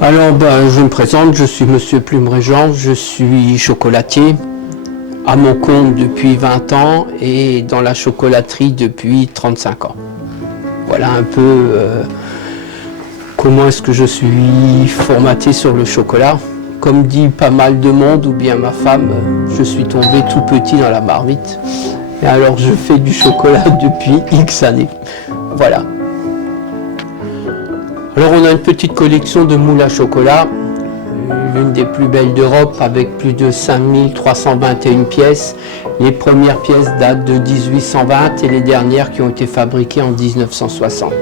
Alors, je me présente, je suis Monsieur Plume-Régent, je suis chocolatier à mon compte depuis 20 ans et dans la chocolaterie depuis 35 ans. Voilà un peu comment est-ce que je suis formaté sur le chocolat. Comme dit pas mal de monde, ou bien ma femme, je suis tombé tout petit dans la marmite. Et alors je fais du chocolat depuis X années. Voilà. Alors on a une petite collection de moules à chocolat, l'une des plus belles d'Europe avec plus de 5321 pièces. Les premières pièces datent de 1820 et les dernières qui ont été fabriquées en 1960.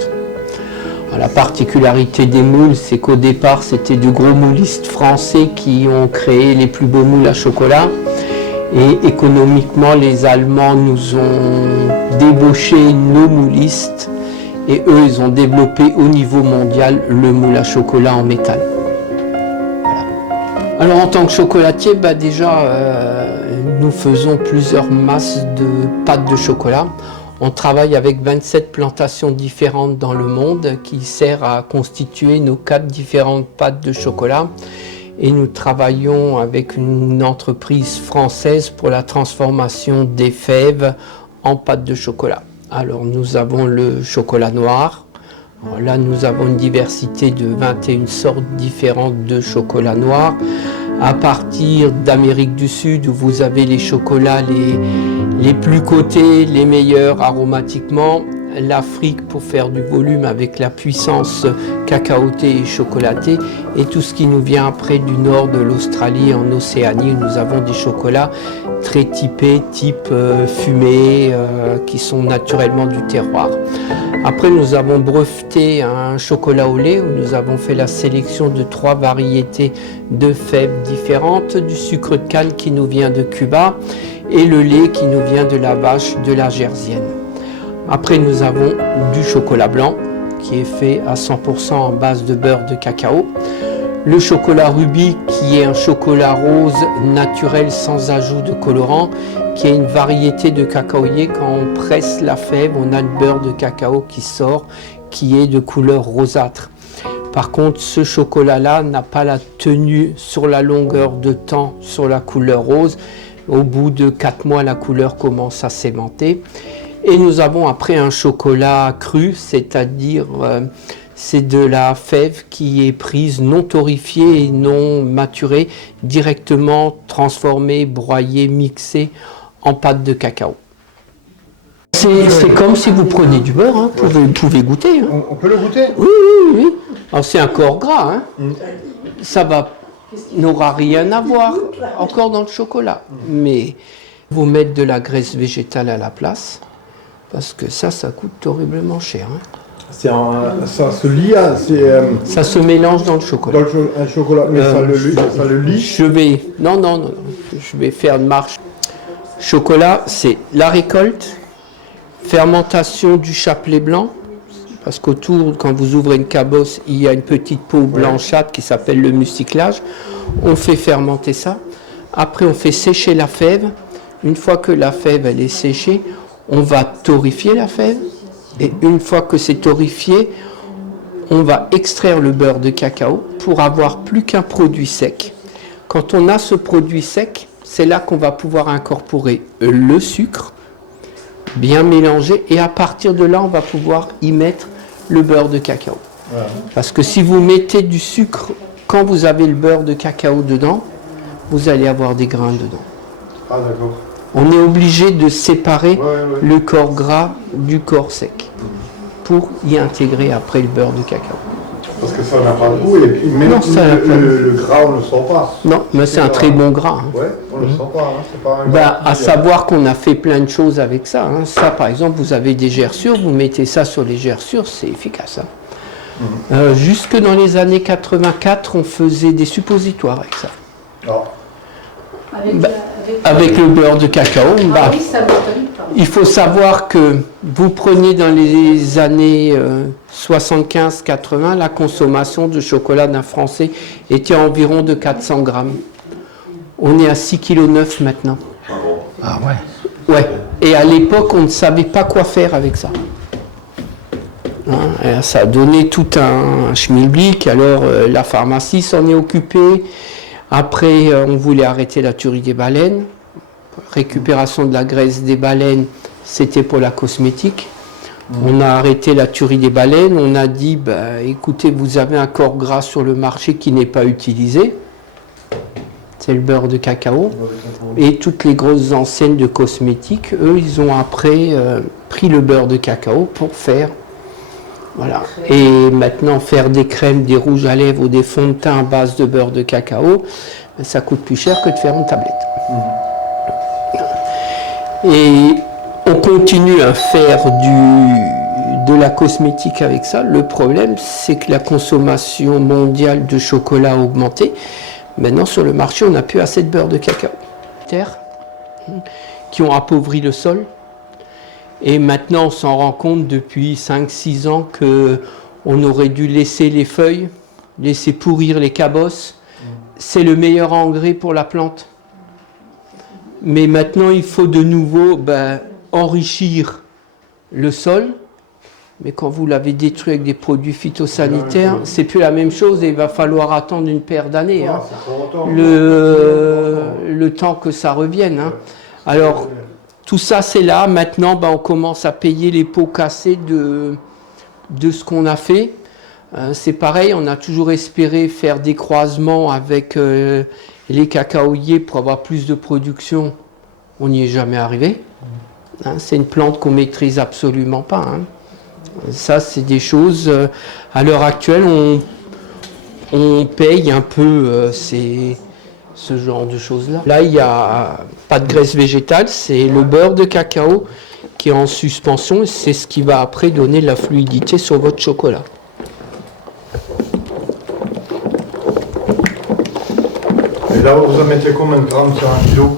La particularité des moules, c'est qu'au départ, c'était de gros moulistes français qui ont créé les plus beaux moules à chocolat. Et économiquement, les Allemands nous ont débauché nos moulistes. Et eux, ils ont développé au niveau mondial le moule à chocolat en métal. Voilà. Alors en tant que chocolatier, nous faisons plusieurs masses de pâtes de chocolat. On travaille avec 27 plantations différentes dans le monde qui servent à constituer nos 4 différentes pâtes de chocolat. Et nous travaillons avec une entreprise française pour la transformation des fèves en pâtes de chocolat. Alors nous avons le chocolat noir. Alors là nous avons une diversité de 21 sortes différentes de chocolat noir. À partir d'Amérique du Sud où vous avez les chocolats les plus cotés, les meilleurs aromatiquement. L'Afrique pour faire du volume avec la puissance cacaotée et chocolatée. Et tout ce qui nous vient après du nord de l'Australie en Océanie où nous avons des chocolats très typés, type fumé, qui sont naturellement du terroir. Après, nous avons breveté un chocolat au lait où nous avons fait la sélection de 3 variétés de fèves différentes, du sucre de canne qui nous vient de Cuba et le lait qui nous vient de la vache de la Jersienne. Après, nous avons du chocolat blanc qui est fait à 100% en base de beurre de cacao. Le chocolat rubis qui est un chocolat rose naturel sans ajout de colorant, qui est une variété de cacaoyer. Quand on presse la fève, on a le beurre de cacao qui sort, qui est de couleur rosâtre. Par contre, ce chocolat-là n'a pas la tenue sur la longueur de temps sur la couleur rose. Au bout de 4 mois, la couleur commence à s'aimanter. Et nous avons après un chocolat cru, c'est-à-dire c'est de la fève qui est prise non torréfiée et non maturée, directement transformée, broyée, mixée en pâte de cacao. C'est comme si vous preniez du beurre, hein. Vous pouvez goûter. Hein. On peut le goûter? Oui, oui, oui. Alors c'est un corps gras, hein. Ça n'aura rien à voir encore dans le chocolat. Mais vous mettez de la graisse végétale à la place. Parce que ça coûte horriblement cher. Hein. Ça se lie à... ça se mélange dans le chocolat. Dans un chocolat, mais ça le lie. Non. Je vais faire une marche. Chocolat, c'est la récolte, fermentation du chapelet blanc, parce qu'autour, quand vous ouvrez une cabosse, il y a une petite peau blanchâtre qui s'appelle le mucilage. On fait fermenter ça. Après, on fait sécher la fève. Une fois que la fève elle est séchée, on va torréfier la fève et une fois que c'est torréfié, on va extraire le beurre de cacao pour avoir plus qu'un produit sec. Quand on a ce produit sec, c'est là qu'on va pouvoir incorporer le sucre, bien mélanger et à partir de là, on va pouvoir y mettre le beurre de cacao. Parce que si vous mettez du sucre quand vous avez le beurre de cacao dedans, vous allez avoir des grains dedans. Ah d'accord. On est obligé de séparer le corps gras du corps sec pour y intégrer après le beurre de cacao. Parce que ça n'a pas de goût et puis même le gras on ne le sent pas. Non, mais c'est un très bon gras. Hein. Ouais, on ne le sent pas. Hein. C'est pas un gras à savoir qu'on a fait plein de choses avec ça. Hein. Ça, par exemple, vous avez des gerçures, vous mettez ça sur les gerçures, c'est efficace. Hein. Jusque dans les années 84, on faisait des suppositoires avec ça. Oh. Avec le beurre de cacao. Oui, ça m'étonne pas. Il faut savoir que vous prenez dans les années 75-80, la consommation de chocolat d'un Français était environ de 400 grammes. On est à 6,9 kg maintenant. Ah ouais. Ouais. Et à l'époque, on ne savait pas quoi faire avec ça. Et ça a donné tout un schmilblick. Alors la pharmacie s'en est occupée. Après, on voulait arrêter la tuerie des baleines. Récupération de la graisse des baleines, c'était pour la cosmétique. On a arrêté la tuerie des baleines. On a dit, écoutez, vous avez un corps gras sur le marché qui n'est pas utilisé. C'est le beurre de cacao. Et toutes les grosses enseignes de cosmétiques, eux, ils ont après pris le beurre de cacao pour faire. Voilà. Et maintenant, faire des crèmes, des rouges à lèvres ou des fonds de teint à base de beurre de cacao, ça coûte plus cher que de faire une tablette. Et on continue à faire de la cosmétique avec ça. Le problème, c'est que la consommation mondiale de chocolat a augmenté. Maintenant, sur le marché, on n'a plus assez de beurre de cacao. Terre, qui ont appauvri le sol. Et maintenant, on s'en rend compte depuis 5-6 ans qu'on aurait dû laisser les feuilles, laisser pourrir les cabosses. C'est le meilleur engrais pour la plante. Mais maintenant, il faut de nouveau enrichir le sol. Mais quand vous l'avez détruit avec des produits phytosanitaires, c'est plus la même chose et il va falloir attendre une paire d'années. Le temps que ça revienne. Alors, tout ça, c'est là. Maintenant, on commence à payer les pots cassés de ce qu'on a fait. C'est pareil, on a toujours espéré faire des croisements avec les cacaoyers pour avoir plus de production. On n'y est jamais arrivé. C'est une plante qu'on ne maîtrise absolument pas. Ça, c'est des choses... à l'heure actuelle, on paye un peu ce genre de choses-là. Là, il n'y a pas de graisse végétale, c'est le beurre de cacao qui est en suspension et c'est ce qui va après donner la fluidité sur votre chocolat. Et là, vous en mettez combien de grammes sur un kilo?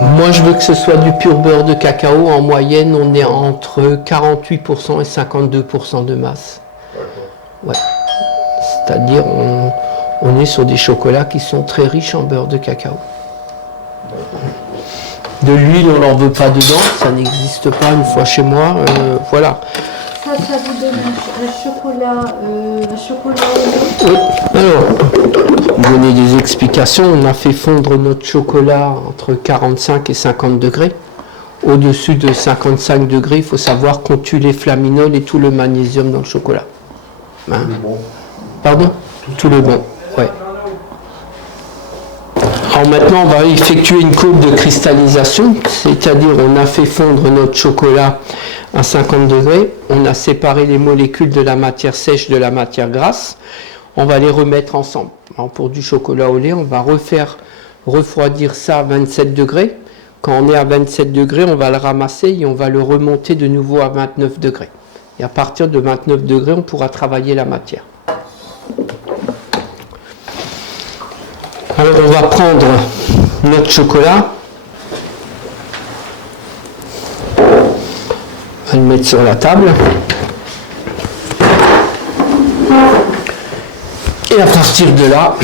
Moi, je veux que ce soit du pur beurre de cacao. En moyenne, on est entre 48% et 52% de masse. Ouais. C'est-à-dire, on est sur des chocolats qui sont très riches en beurre de cacao. De l'huile, on n'en veut pas dedans. Ça n'existe pas une fois chez moi. Voilà. Ça vous donne un chocolat au lait? Oui. Alors, pour donner des explications, on a fait fondre notre chocolat entre 45 et 50 degrés. Au-dessus de 55 degrés, il faut savoir qu'on tue les flaminols et tout le magnésium dans le chocolat. Pardon? Tout le bon, ouais. Alors maintenant, on va effectuer une courbe de cristallisation, c'est-à-dire on a fait fondre notre chocolat à 50 degrés, on a séparé les molécules de la matière sèche de la matière grasse, on va les remettre ensemble. Alors pour du chocolat au lait, on va refroidir ça à 27 degrés. Quand on est à 27 degrés, on va le ramasser et on va le remonter de nouveau à 29 degrés. Et à partir de 29 degrés, on pourra travailler la matière. Alors on va prendre notre chocolat, on va le mettre sur la table et à partir de là,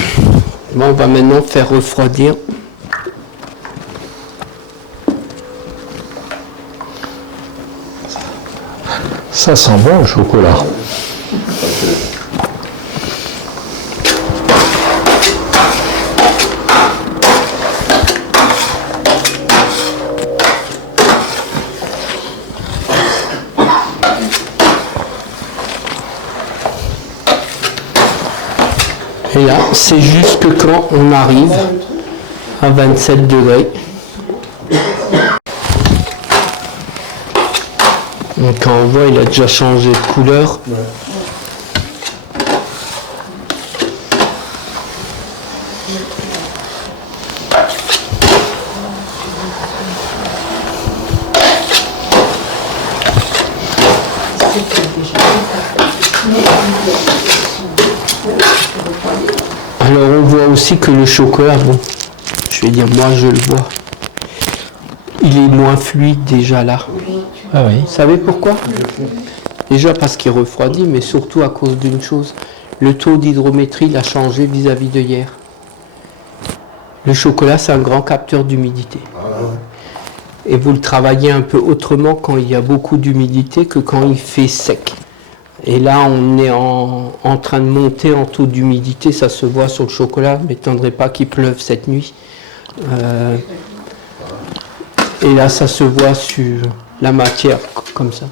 on va maintenant faire refroidir Ça sent bon le chocolat. Et là, c'est juste que quand on arrive à 27 degrés, donc quand on voit, il a déjà changé de couleur. Alors on voit aussi que le chocolat, bon, je vais dire moi je le vois, il est moins fluide déjà là. Ah oui. Vous savez pourquoi? Déjà parce qu'il refroidit, mais surtout à cause d'une chose, le taux d'hydrométrie il a changé vis-à-vis de hier. Le chocolat c'est un grand capteur d'humidité. Et vous le travaillez un peu autrement quand il y a beaucoup d'humidité que quand il fait sec. Et là, on est en train de monter en taux d'humidité, ça se voit sur le chocolat. Je ne m'étonnerait pas qu'il pleuve cette nuit. Et là, ça se voit sur la matière, comme ça.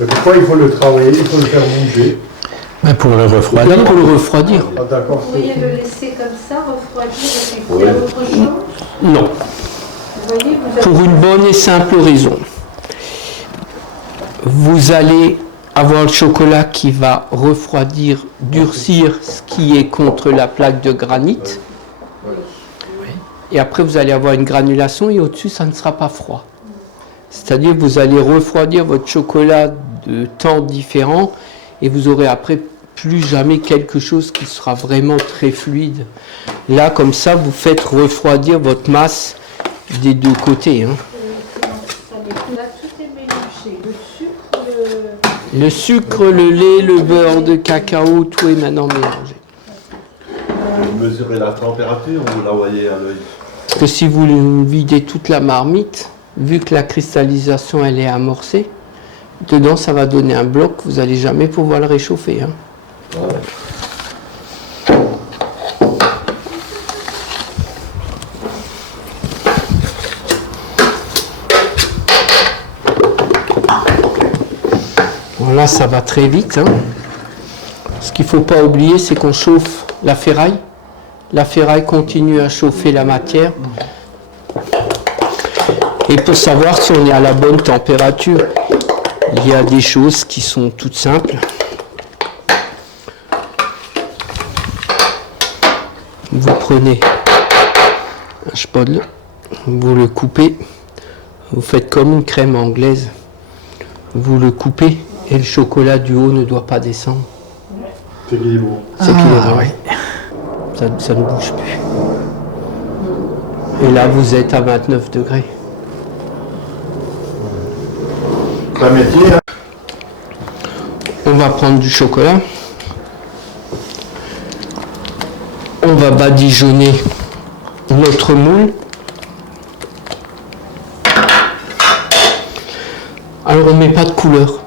Et pourquoi il faut le travailler? Il faut le faire bouger. Mais pour le refroidir. Là, pour le refroidir. Ah, d'accord. Vous pourriez le laisser comme ça, refroidir, et puis faire autre chose. Non. Vous voyez, vous avez... Pour une bonne et simple raison. Vous allez avoir le chocolat qui va refroidir, durcir ce qui est contre la plaque de granit. Et après, vous allez avoir une granulation et au-dessus, ça ne sera pas froid. C'est-à-dire que vous allez refroidir votre chocolat de temps différents et vous aurez après plus jamais quelque chose qui sera vraiment très fluide. Là, comme ça, vous faites refroidir votre masse des deux côtés. Hein. Là, tout est mélangé. Le sucre, Le sucre, le lait, le beurre de cacao, tout est maintenant mélangé. Vous mesurez la température ou vous la voyez à l'œil? Parce que si vous videz toute la marmite, vu que la cristallisation elle est amorcée, dedans ça va donner un bloc, vous n'allez jamais pouvoir le réchauffer. Hein. Bon, là ça va très vite. Hein. Ce qu'il ne faut pas oublier, c'est qu'on chauffe la ferraille. La ferraille continue à chauffer la matière. Et pour savoir si on est à la bonne température, il y a des choses qui sont toutes simples. Vous prenez un spodle, vous le coupez, vous faites comme une crème anglaise. Vous le coupez et le chocolat du haut ne doit pas descendre. C'est qu'il est bon. C'est qu'il est bon. Ça ne bouge plus. Et là, vous êtes à 29 degrés. C'est un métier, hein. On va prendre du chocolat. On va badigeonner notre moule. Alors, on ne met pas de couleur.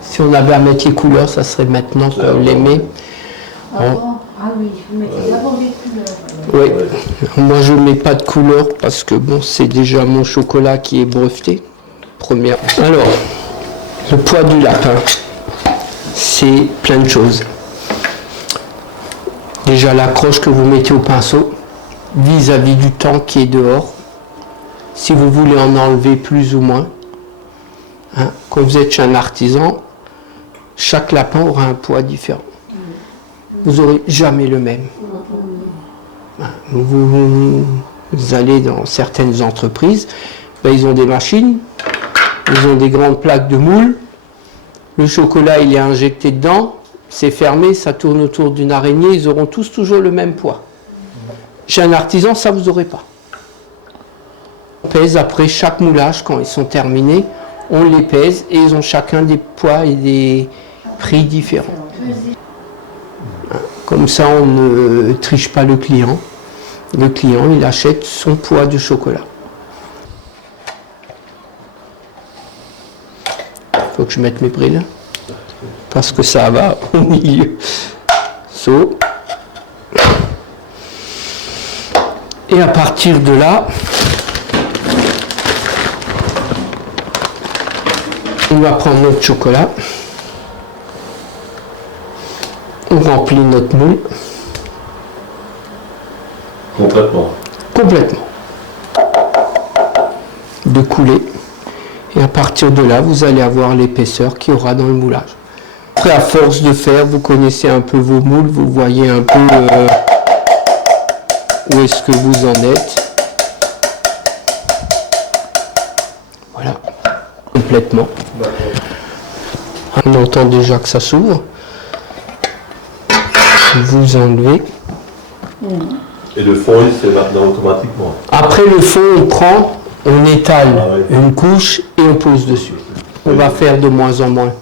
Si on avait à mettre les couleurs, ça serait maintenant qu'on les met. Ah oui, vous mettez d'abord les couleurs. Oui, moi je ne mets pas de couleur parce que bon, c'est déjà mon chocolat qui est breveté. Première. Alors, le poids du lapin, c'est plein de choses. Déjà l'accroche que vous mettez au pinceau vis-à-vis du temps qui est dehors. Si vous voulez en enlever plus ou moins. Hein, quand vous êtes chez un artisan, chaque lapin aura un poids différent. Vous n'aurez jamais le même. Vous allez dans certaines entreprises, ben, ils ont des machines, ils ont des grandes plaques de moule, le chocolat il est injecté dedans, c'est fermé, ça tourne autour d'une araignée, ils auront tous toujours le même poids. Chez un artisan, ça vous n'aurez pas. On pèse après chaque moulage, quand ils sont terminés, on les pèse et ils ont chacun des poids et des prix différents. Comme ça, on ne triche pas le client. Le client, il achète son poids de chocolat. Il faut que je mette mes brilles, parce que ça va au milieu. So. Et à partir de là, on va prendre notre chocolat. On remplit notre moule. Complètement. Complètement. De couler. Et à partir de là, vous allez avoir l'épaisseur qu'il y aura dans le moulage. Après, à force de faire, vous connaissez un peu vos moules, vous voyez un peu où est-ce que vous en êtes. Voilà. Complètement. On entend déjà que ça s'ouvre. Vous enlevez. Et le fond, il se fait maintenant automatiquement. Après le fond, on prend, on étale Ah oui. une couche et on pose dessus. On va faire de moins en moins.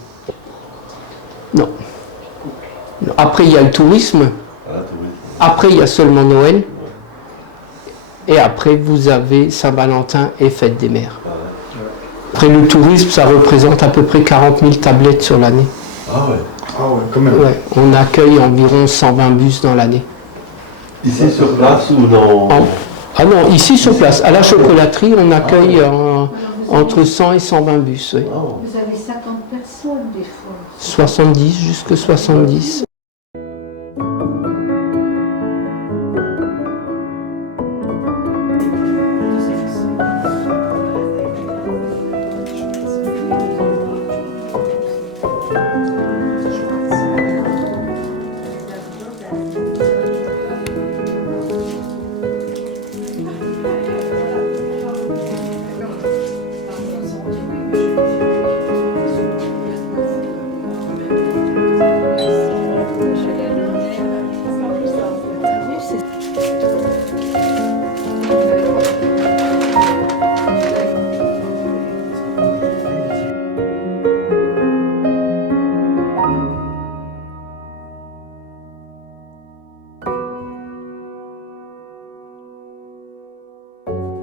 Non. Après, il y a le tourisme. Ah, oui. Après, il y a seulement Noël. Et après, vous avez Saint-Valentin et Fête des Mères. Après, le tourisme, ça représente à peu près 40 000 tablettes sur l'année. Ah ouais. Ah ouais, quand même. Ouais, on accueille environ 120 bus dans l'année. Ici sur place ou non? Ah non, ici sur place. À la chocolaterie, on accueille entre 100 et 120 bus. Oui. Ah. Vous avez 50 personnes des fois. 70 jusque 70.